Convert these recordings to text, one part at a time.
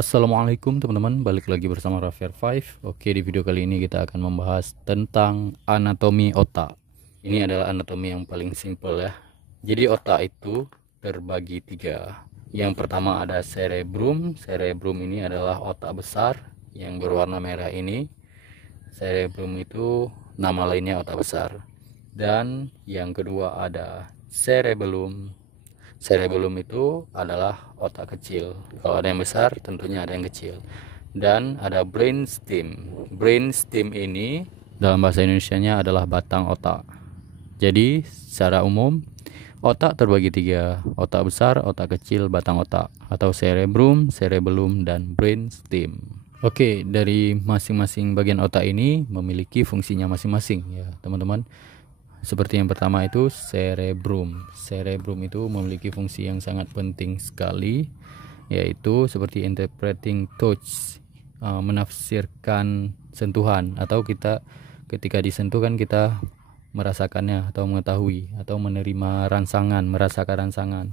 Assalamualaikum teman-teman, balik lagi bersama Raffiar 5. Oke, di video kali ini kita akan membahas tentang anatomi otak. Ini adalah anatomi yang paling simpel ya. Jadi otak itu terbagi tiga. Yang pertama ada cerebrum. Cerebrum ini adalah otak besar yang berwarna merah ini. Cerebrum itu nama lainnya otak besar. Dan yang kedua ada cerebellum. Cerebellum itu adalah otak kecil. Kalau ada yang besar, tentunya ada yang kecil. Dan ada brainstem. Brainstem ini dalam bahasa Indonesianya adalah batang otak. Jadi secara umum otak terbagi tiga: otak besar, otak kecil, batang otak, atau cerebrum, cerebellum, dan brainstem. Oke, dari masing-masing bagian otak ini memiliki fungsinya masing-masing ya teman-teman. Seperti yang pertama itu cerebrum. Cerebrum itu memiliki fungsi yang sangat penting sekali, yaitu seperti interpreting touch, menafsirkan sentuhan, atau kita ketika disentuh kan kita merasakannya atau mengetahui atau menerima rangsangan, merasakan rangsangan.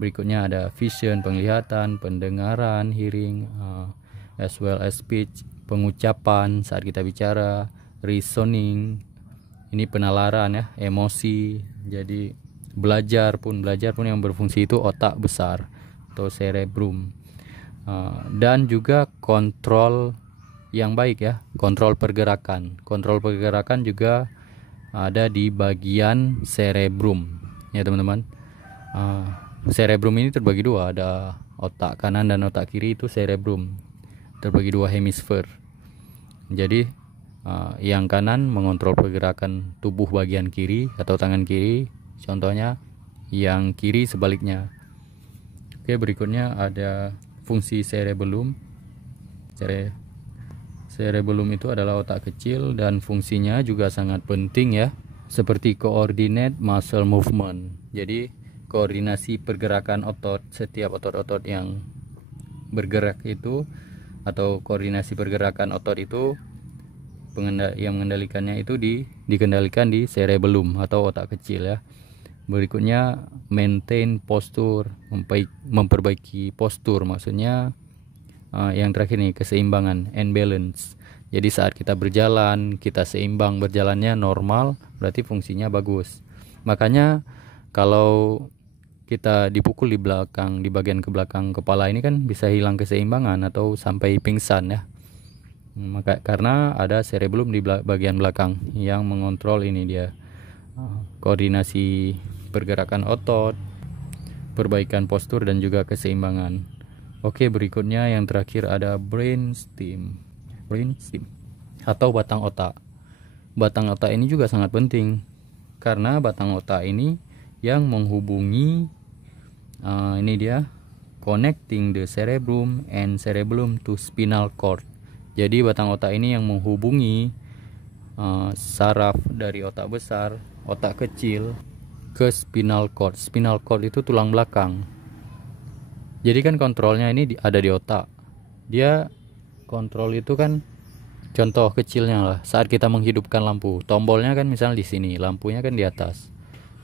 Berikutnya ada vision, penglihatan, pendengaran, hearing, as well as speech, pengucapan saat kita bicara, reasoning, ini penalaran ya, emosi. Jadi belajar pun yang berfungsi itu otak besar atau cerebrum. Dan juga kontrol yang baik ya, kontrol pergerakan juga ada di bagian cerebrum ya teman-teman. Cerebrum ini terbagi dua, ada otak kanan dan otak kiri, itu cerebrum terbagi dua hemisfer. Jadi yang kanan mengontrol pergerakan tubuh bagian kiri atau tangan kiri, contohnya. Yang kiri sebaliknya. Oke, berikutnya ada fungsi cerebellum. Cerebellum itu adalah otak kecil dan fungsinya juga sangat penting ya, seperti coordinate muscle movement. Jadi koordinasi pergerakan otot, setiap otot-otot yang bergerak itu, atau koordinasi pergerakan otot itu yang mengendalikannya itu dikendalikan di cerebellum atau otak kecil ya. Berikutnya maintain postur, memperbaiki postur, maksudnya yang terakhir nih keseimbangan and balance. Jadi saat kita berjalan, kita seimbang, berjalannya normal, berarti fungsinya bagus. Makanya kalau kita dipukul di belakang, di bagian ke belakang kepala ini kan bisa hilang keseimbangan atau sampai pingsan ya. Karena ada cerebellum di bagian belakang yang mengontrol ini dia, koordinasi pergerakan otot, perbaikan postur, dan juga keseimbangan. Oke, berikutnya yang terakhir ada brainstem atau batang otak. Batang otak ini juga sangat penting karena batang otak ini yang menghubungi ini dia, connecting the cerebrum and cerebellum to spinal cord. Jadi batang otak ini yang menghubungi saraf dari otak besar, otak kecil ke spinal cord. Spinal cord itu tulang belakang. Jadi kan kontrolnya ini ada di otak. Dia kontrol itu kan, contoh kecilnya lah, saat kita menghidupkan lampu, tombolnya kan misalnya di sini, lampunya kan di atas.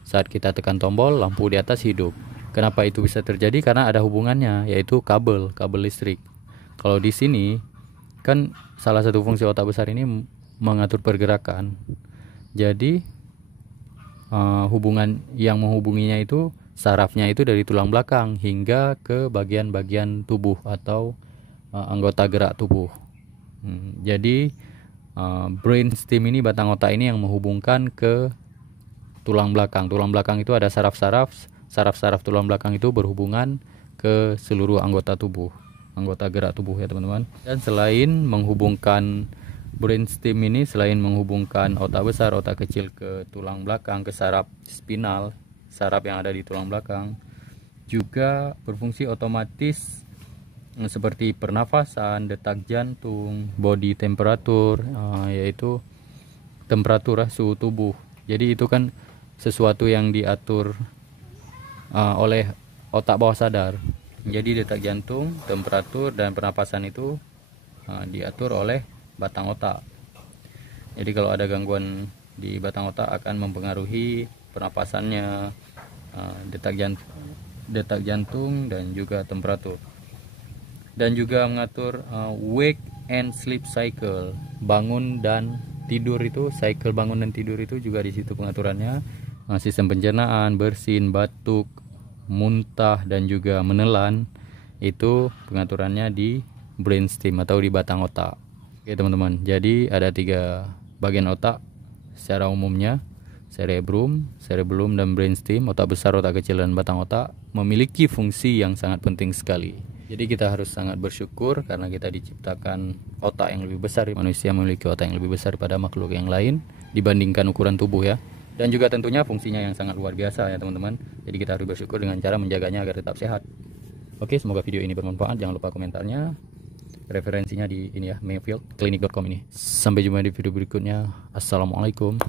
Saat kita tekan tombol, lampu di atas hidup. Kenapa itu bisa terjadi? Karena ada hubungannya, yaitu kabel listrik. Kalau di sini kan salah satu fungsi otak besar ini mengatur pergerakan. Jadi hubungan yang menghubunginya itu, sarafnya itu dari tulang belakang hingga ke bagian-bagian tubuh atau anggota gerak tubuh. Jadi brainstem ini, batang otak ini yang menghubungkan ke tulang belakang. Tulang belakang itu ada saraf-saraf tulang belakang itu berhubungan ke seluruh anggota tubuh, anggota gerak tubuh ya teman-teman. Dan selain menghubungkan brainstem ini, selain menghubungkan otak besar, otak kecil ke tulang belakang, ke saraf spinal, saraf yang ada di tulang belakang, juga berfungsi otomatis seperti pernafasan, detak jantung, body temperature, yaitu temperatur suhu tubuh. Jadi itu kan sesuatu yang diatur oleh otak bawah sadar. Jadi detak jantung, temperatur, dan pernapasan itu diatur oleh batang otak. Jadi kalau ada gangguan di batang otak akan mempengaruhi pernapasannya, detak jantung, dan juga temperatur. dan juga mengatur wake and sleep cycle, bangun dan tidur itu, cycle bangun dan tidur itu juga di situ pengaturannya. Sistem pencernaan, bersin, batuk, muntah dan juga menelan itu pengaturannya di brainstem atau di batang otak. Oke teman-teman, jadi ada 3 bagian otak secara umumnya: cerebrum, dan brainstem. Otak besar, otak kecil, dan batang otak memiliki fungsi yang sangat penting sekali. Jadi kita harus sangat bersyukur karena kita diciptakan otak yang lebih besar. Manusia memiliki otak yang lebih besar pada makhluk yang lain dibandingkan ukuran tubuh ya. Dan juga tentunya fungsinya yang sangat luar biasa ya teman-teman. Jadi kita harus bersyukur dengan cara menjaganya agar tetap sehat. Oke, semoga video ini bermanfaat. Jangan lupa komentarnya. Referensinya di ini ya, mayfieldclinic.com ini. Sampai jumpa di video berikutnya. Assalamualaikum.